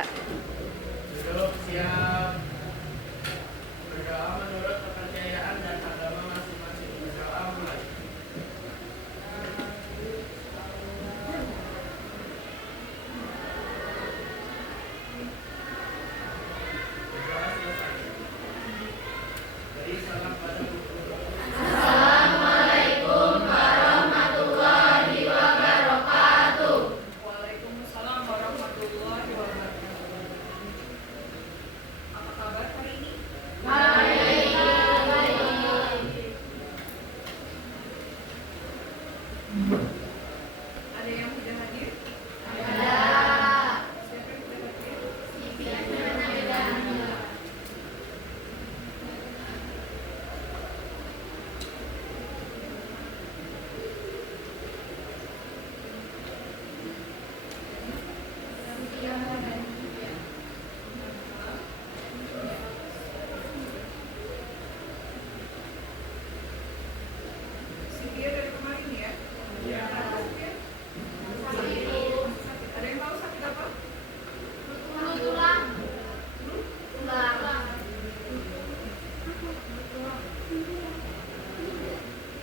Duduk siap. Berdoa menurut kepercayaan dan agama masing-masing. Berdoa mulai. Berdoa selesai. Beri salam pada guru. Waalaikumsalam warahmatullahi wabarakatuh. Apa kabar hari ini? Ada yang sudah hadir? Siapa yang sudah hadir? Cynthia dari kemarin ya? Iya. Sakit? Ada yang tahu sakit apa?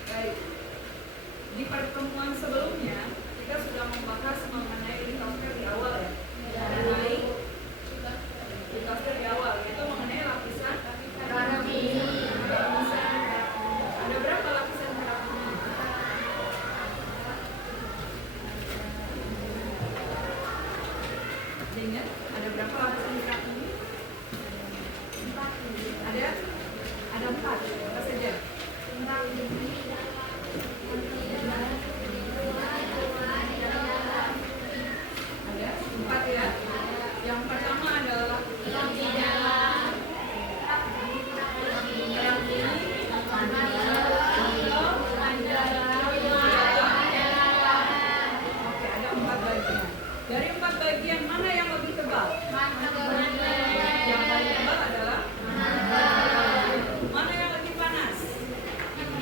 Baik. Di pertemuan sebelumnya kita sudah membahas mengenai litosfer di awal ya. Mengenai litosfer di awal itu mengenai lapisan lapisan. Ada berapa lapisan kerapinya? Ingat ada berapa lapisan kerapinya? Ada 4. Apa saja? Ada 4 ya. Yang pertama adalah lampu dalam. Oke, ada 4 bagian. Dari 4 bagian mana yang lebih tebal? Yang paling tebal adalah mana yang lebih panas?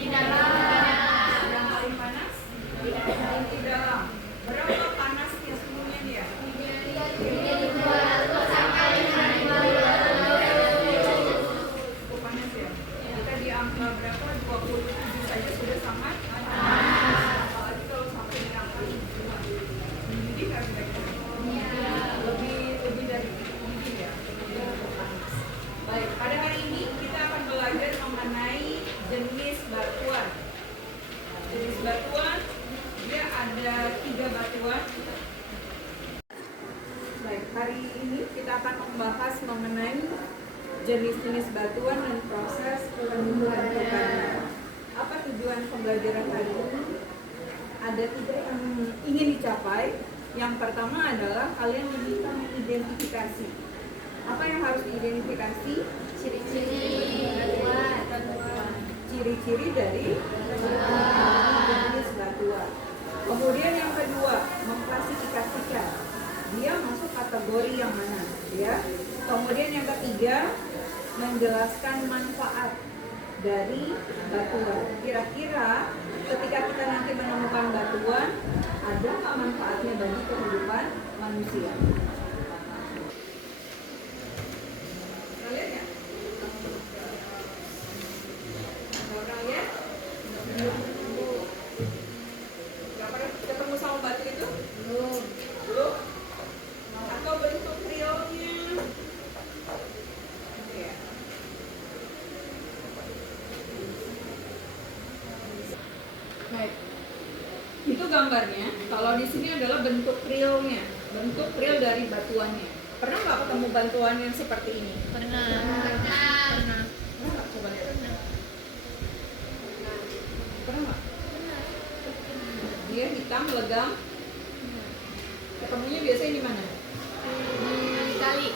Yang paling panas? Di dalam. Berapa panasnya suhunya dia? Cukup panas ya. Kita di angka berapa? 27 saja sudah sangat panas. Apalagi kalau sampai di angka 5. Mendidih kan mereka? Lebih dari mendidih ya. Cukup panas. Baik, pada hari ini kita akan belajar mengenai jenis batuan. Jenis batuan, dia ada 3 batuan. Baik, hari ini kita akan membahas mengenai jenis-jenis batuan dan proses pembentukannya. Apa tujuan pembelajaran hari ini? Ada 3 yang ingin dicapai. Yang pertama adalah kalian diminta mengidentifikasi. Apa yang harus diidentifikasi? Ciri-ciri dari jenis batuan. Kemudian yang kedua, mengklasifikasikan dia masuk kategori yang mana, ya. Kemudian yang ketiga, menjelaskan manfaat dari batuan. Kira-kira ketika kita nanti menemukan batuan, ada nggak manfaatnya bagi kehidupan manusia? Kalian ya? Ada orang lihat? Nggak pernah ketemu sama batu itu? Belum? Atau bentuk realnya? Iya. Baik. Itu gambarnya. Kalau di sini adalah bentuk realnya, bentuk real dari batuannya. Pernah nggak ketemu batuan yang seperti ini? Pernah. Pernah nggak? Coba lihat. Pernah nggak? Dia hitam, legam. Ketemunya biasanya di mana? Di kali.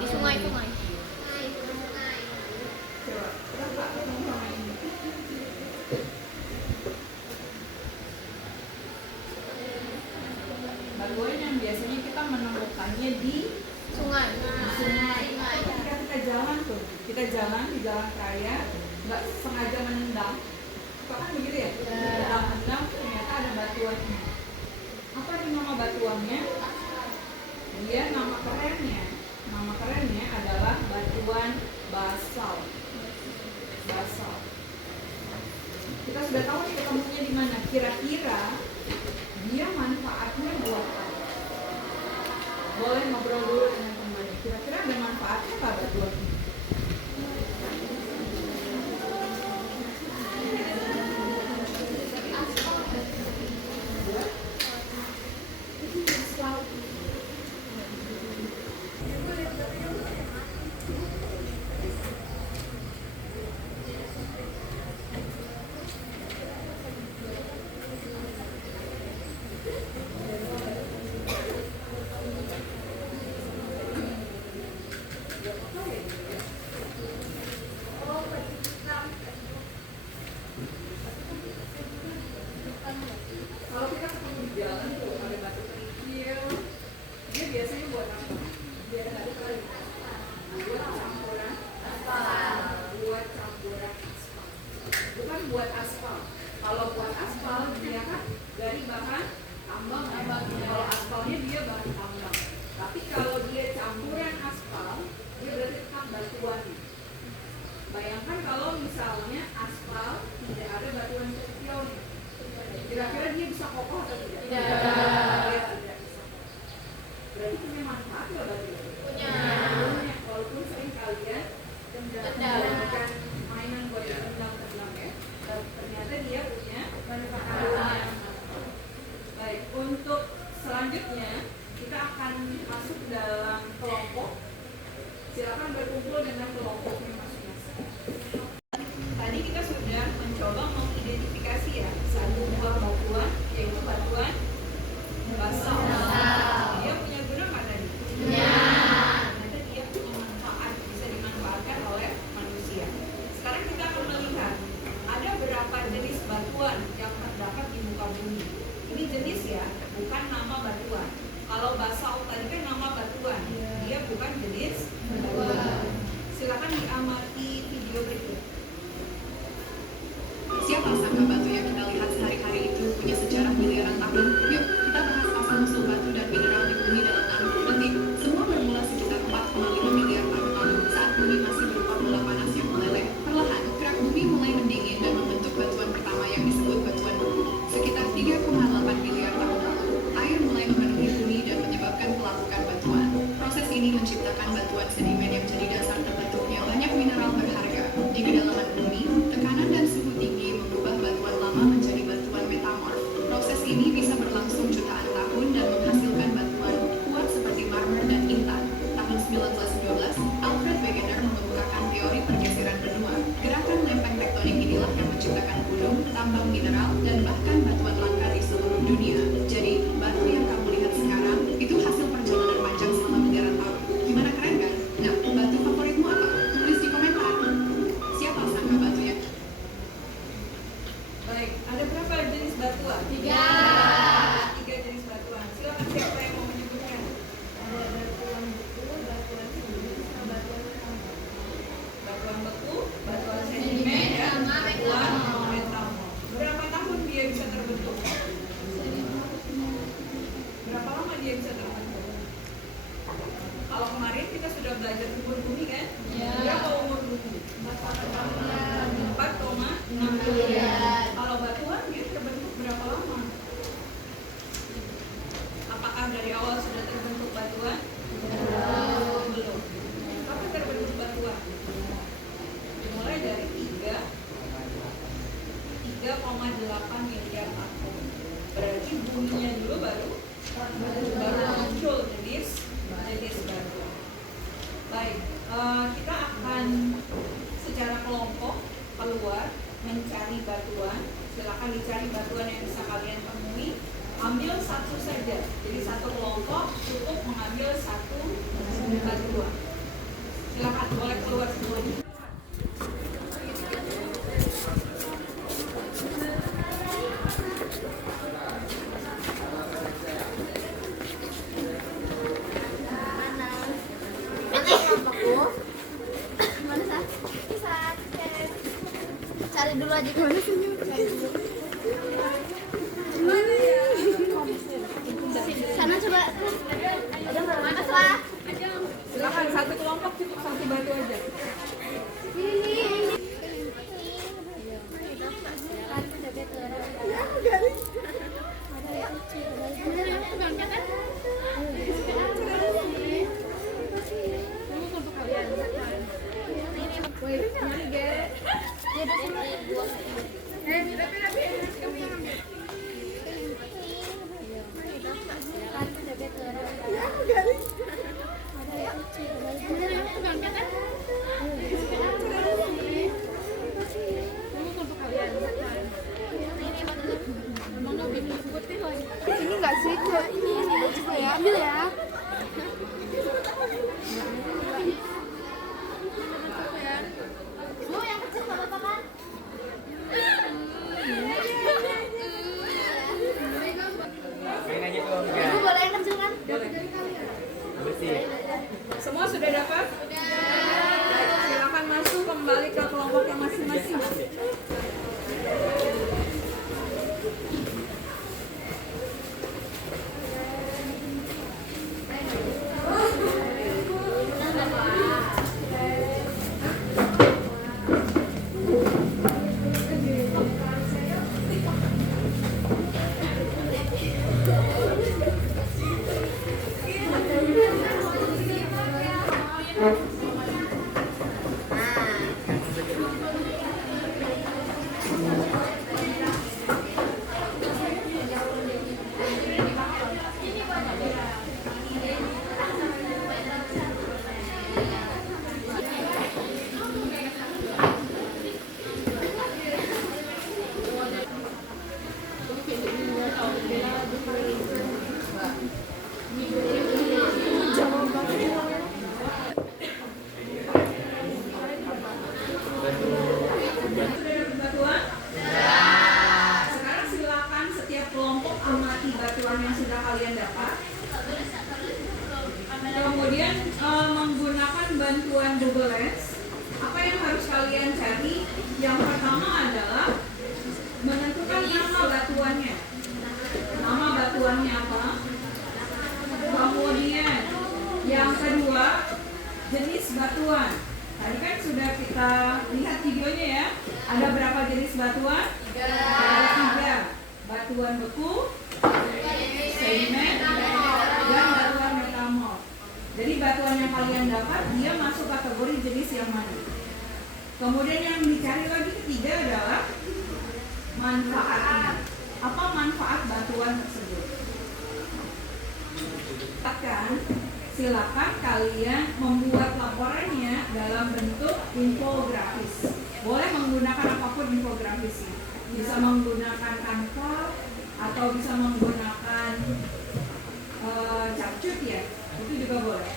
Di sungai. Coba. Pernah nggak ketemu sama ini? Batuan yang biasanya kita menemukannya di Sungai. sungai. Ketika kita jalan tuh, kita jalan di jalan raya, nggak sengaja menendang, suka kan begitu ya? Menendang ternyata ada batuan ini. Apa nih nama batuannya? Dia nama kerennya adalah batuan basalt. Kita sudah tahu nih ketemunya di mana. Kira-kira dia manfaatnya buat apa? Boleh ngobrol dulu dengan temannya. Kira-kira ada manfaatnya nggak batuan ini? Kalau kita ketemu di jalan tuh ada batu kerikil, dia biasanya buat apa? Biar nggak dikali. Buat campuran aspal. Bukan buat aspal. Kalau buat aspal dia kan dari bahan tambang. Kalau aspalnya dia bahan tambang. Tapi kalau dia campuran aspal, dia berarti tetap batuan. Bayangkan kalau misalnya aspal tidak ada batuan kecil nih. Kira-kira dia bisa kokoh atau tidak? Tidak. Dia tidak bisa. Berarti punya manfaat nggak batu? Punya. Walaupun sering kalian menggunakan mainan buat tendang-tendang ya, ternyata dia punya manfaat. Baik, untuk selanjutnya kita akan masuk dalam kelompok. Silakan berkumpul dengan kelompoknya masing-masing. Tadi kita sudah mencoba mengidentifikasi ya satu buah batuan, yaitu batuan basalt. Dia punya guna nggak tadi? Punya. Ternyata dia punya manfaat, bisa dimanfaatkan oleh manusia. Sekarang kita akan melihat ada berapa jenis batuan yang terdapat di muka bumi. Ini jenis ya, bukan nama batuan. Kalau basalt tadi kan nama batuan, dia bukan jenis batuan. Silakan diamati video berikut. Siapa sangka batu yang kita lihat sehari-hari itu punya sejarah miliaran tahun? Yuk, kita bahas asal-usul batu dan mineral di bumi dalam nanti. Semua bermula sekitar 4,5 miliar tahun lalu saat bumi masih berupa bola panas yang meleleh. Perlahan, kerak bumi mulai mendingin dan membentuk batuan pertama yang disebut batuan beku. Sekitar 3,8 miliar tahun lalu, air mulai memenuhi bumi dan menyebabkan pelapukan batuan. Proses ini menciptakan batuan sedimen yang jadi dasar terbentuknya banyak mineral berharga. Di kedalaman bumi, tekanan dan suhu tinggi mengubah batuan lama menjadi batuan metamorf. Proses ini bisa berlangsung jutaan tahun dan menghasilkan batuan kuat seperti marmer dan intan. Tahun 1912, Alfred Wegener mengemukakan teori pergeseran benua. Gerakan lempeng tektonik inilah yang menciptakan gunung, tambang mineral, dan bahkan batuan langka di seluruh dunia. Jadi, batu yang kamu lihat sekarang itu hasil perjalanan panjang selama miliaran tahun. Gimana, keren kan? Nah, batu favoritmu apa? Tulis di komentar. Siapa sangka batunya? Baik, ada berapa jenis batuan? 3 jenis batuan. Silakan siapa yang mau menyebutkan? Ada batuan beku, batuan sedimen, sama batuan metamorf. Batuan beku, batuan sedimen, dan batuan metamorf. Berapa tahun dia bisa terbentuk? Berapa lama dia bisa terbentuk? Kalau kemarin kita sudah belajar umur bumi kan? Berapa umur bumi? 4,6 miliar. Kalau batuan dia terbentuk berapa lama? Apakah dari awal sudah terbentuk batuan? Belum. Kapan terbentuk batuan? Dimulai dari 3,8 miliar tahun. Berarti buminya dulu baru muncul jenis batu. Baik, kita akan secara kelompok keluar mencari batuan. Silakan dicari batuan yang bisa kalian temui. Ambil satu saja. Jadi satu kelompok cukup mengambil satu batuan. Silakan boleh keluar semuanya. Cari dulu aja gimana senyum. Gimana ya? Sana coba. Ada mana? Apa? Silakan satu kelompok cukup satu batu aja. Ini enggak sih? Ini coba ya. Ambil ya. Bu, yang kecil enggak apa-apa kan? Main aja tuh Ibu enggak. boleh yang kecil kan? Bersih. Semua sudah dapat? Silakan masuk kembali ke kelompok yang masing-masing. Batuan? Sekarang silakan setiap kelompok amati batuan yang sudah kalian dapat. Kemudian menggunakan bantuan Google Lens. Apa yang harus kalian cari? Yang pertama adalah menentukan nama batuannya. Nama batuannya apa? Kemudian yang kedua, jenis batuan. Tadi kan sudah kita lihat videonya ya. Ada berapa jenis batuan? Ada 3. Batuan beku, sedimen, dan batuan metamorf. Jadi batuan yang kalian dapat dia masuk kategori jenis yang mana? Kemudian yang dicari lagi ketiga adalah manfaatnya. Apa manfaat batuan tersebut? Silakan kalian membuat laporannya dalam bentuk infografis. Boleh menggunakan apapun infografisnya. Bisa menggunakan Canva atau bisa menggunakan capcut ya. Itu juga boleh.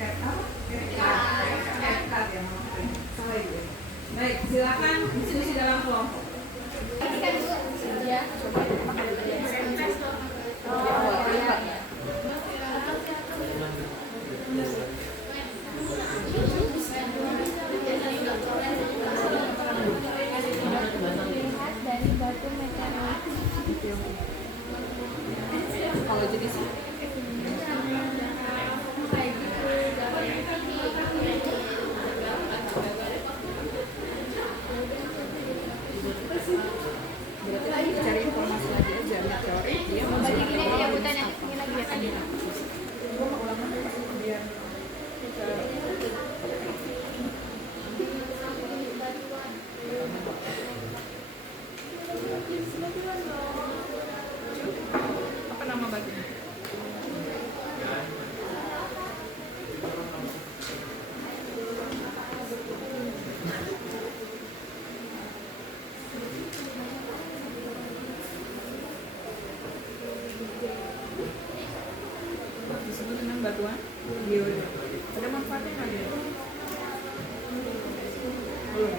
CapCut ya maksudnya. Salah itu. Baik, silakan diskusi dalam kelompok. Dari batu meteorit. Kalau jenis berarti cari informasi lagi aja meteorit dia Bagi gini ya, Bu tanya ini lagi ya tadi. gua mau ulang lagi biar kita apa nama batunya? Disebut dengan batuan geoda. Ada manfaatnya nggak dia? Belum.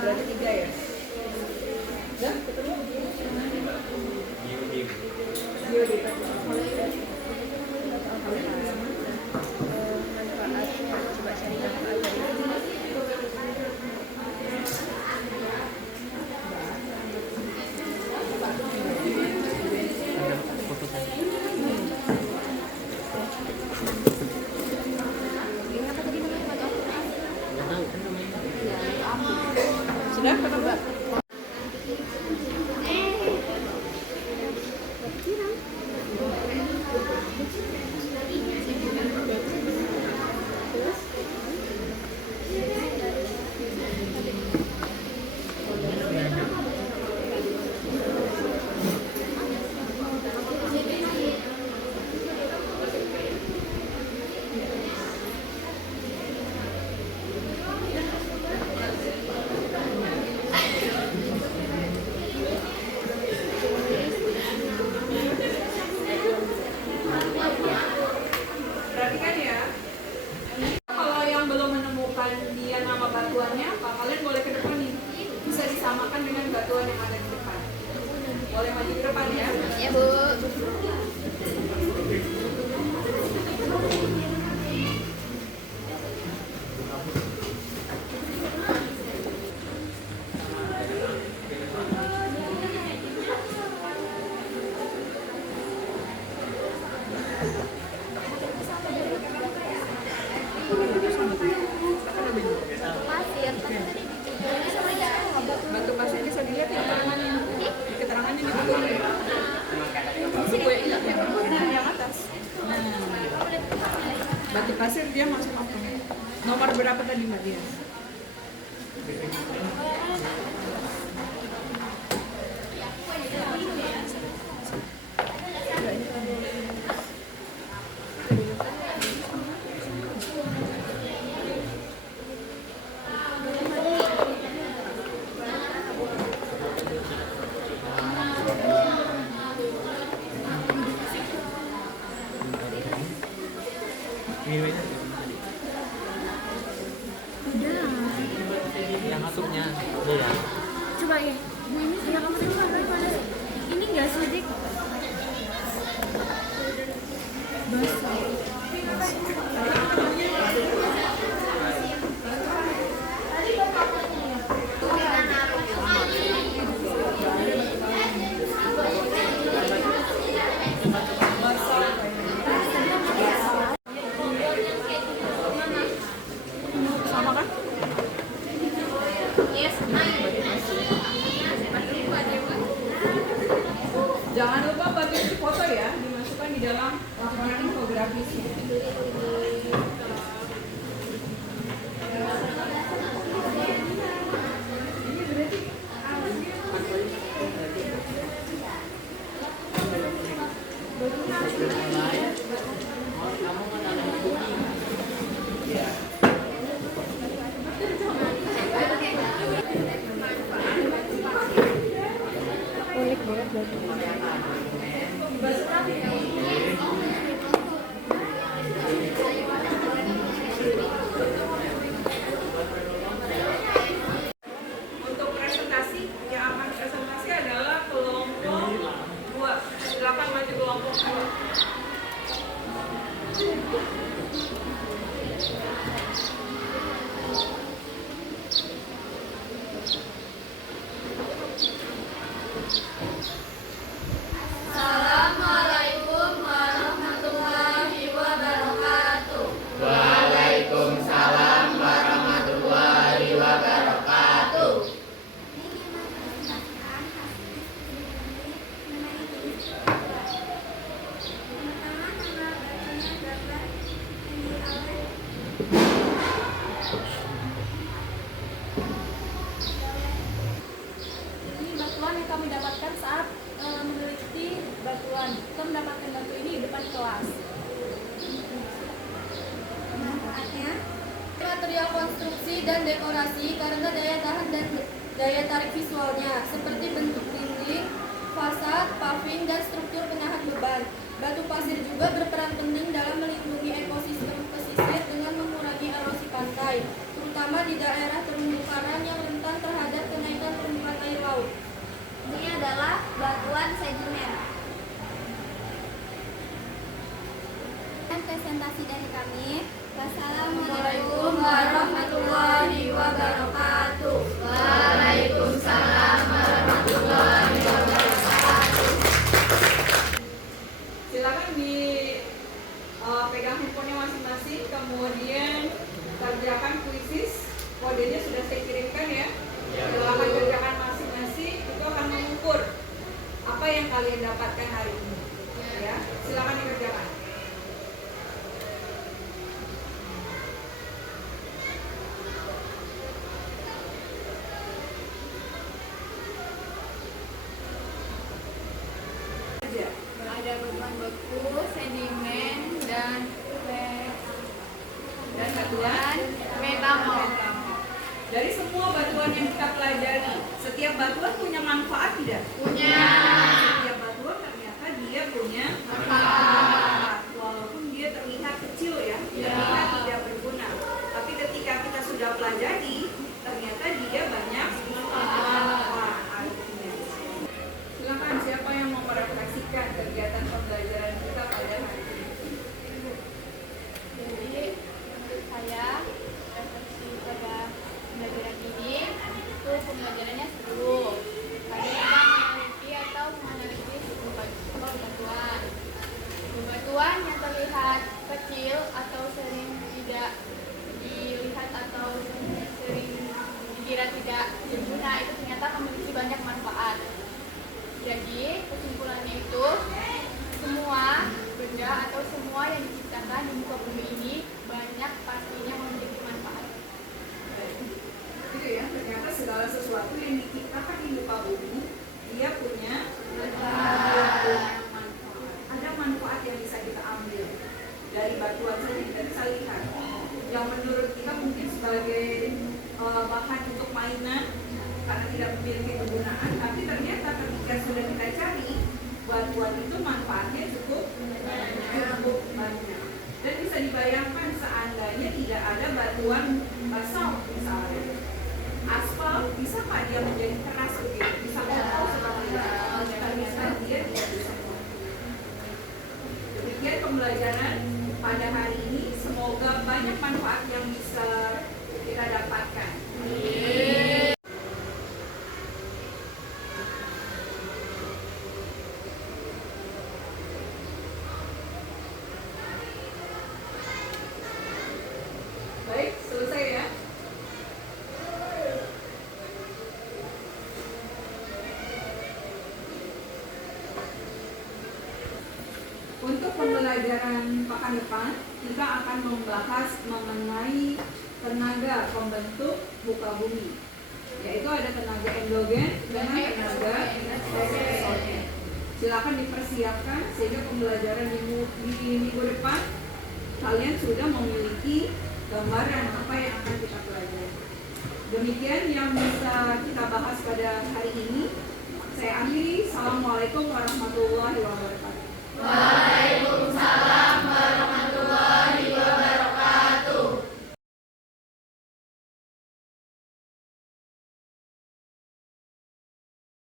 Berarti 3 ya? Udah, ketemu? Bio di Coba cari manfaat dari ini. Sudah ketemu? Perhatikan ya. Kalau yang belum menemukan dia nama batuannya, kalian boleh ke depan nih. Bisa disamakan dengan batuan yang ada di depan. Boleh maju ke depan ya. Ya, Bu. Pasir, Batu pasir bisa dilihat ya keterangannya. Keterangannya di bawah ya. Masih gue ingat yang atas. Batu pasir dia masuk apa? Nomor berapa tadi Mbak Dia? Yang masuknya, iya. Coba ya. Ini sih yang kamu mana? Ini enggak sih, Dik? Sama kan? Jangan lupa bagian foto ya, dimasukkan di dalam laporan infografisnya. Unik banget batu. Untuk presentasi, yang akan presentasi adalah kelompok 2. Silakan maju kelompok 2. kelas. Manfaatnya material konstruksi dan dekorasi karena daya tahan dan daya tarik visualnya, seperti bentuk dinding, fasad, paving, dan struktur penahan beban. Batu pasir juga berperan penting dalam melindungi ekosistem pesisir dengan mengurangi erosi pantai, terutama di daerah terumbu karang yang rentan terhadap kenaikan permukaan air laut. Ini adalah batuan sedimen. Dan presentasi dari kami. Wassalamualaikum warahmatullahi wabarakatuh. Waalaikumsalam warahmatullahi wabarakatuh. Silakan pegang handphonenya masing-masing, kemudian kerjakan kuisis. Kodenya sudah saya kirimkan ya. Silakan kerjakan masing-masing, itu akan mengukur apa yang kalian dapatkan hari ini. Ya, silakan dikerjakan. Ada beban beku, sedimen, dan batuan metamor. Dari semua batuan yang kita pelajari, setiap batuan punya manfaat tidak? Punya. Setiap batuan ternyata dia punya manfaat. Walaupun dia terlihat kecil ya, terlihat tidak berguna. Tapi ketika kita sudah pelajari, ternyata dia banyak manfaat artinya. Silakan siapa yang mau merefleksikan kegiatan pembelajaran kita pada hari ini? Jadi menurut saya refleksi pada pembelajaran ini itu pembelajarannya seru. Tadi kita meneliti atau menganalisis bebatuan. Bebatuan yang terlihat kecil atau sering tidak dilihat atau sering dikira tidak berguna itu ternyata memiliki banyak manfaat. Jadi kesimpulannya itu semua benda atau semua yang diciptakan di muka bumi ini banyak pastinya memiliki manfaat. Gitu ya, ternyata segala sesuatu yang diciptakan di muka bumi dia punya manfaat. Ada manfaat yang bisa kita ambil dari batuan saja kita bisa lihat. Yang menurut kita mungkin sebagai bahan untuk mainan karena tidak memiliki kegunaan, tapi ternyata ketika sudah kita cari batuan itu manfaatnya cukup banyak. Dan bisa dibayangkan seandainya tidak ada batuan basalt misalnya, aspal bisa nggak dia menjadi keras begitu? Bisa kokoh seperti itu? Ternyata dia tidak bisa. Demikian pembelajaran pada hari ini. Semoga banyak manfaat yang bisa kita dapatkan. Baik, selesai ya. Untuk pembelajaran pekan depan, kita akan membahas mengenai tenaga pembentuk muka bumi, yaitu ada tenaga endogen dengan tenaga eksogen. Silakan dipersiapkan sehingga pembelajaran di minggu depan kalian sudah memiliki gambaran apa yang akan kita pelajari. Demikian yang bisa kita bahas pada hari ini. Saya akhiri. Assalamualaikum warahmatullahi wabarakatuh. Waalaikumsalam.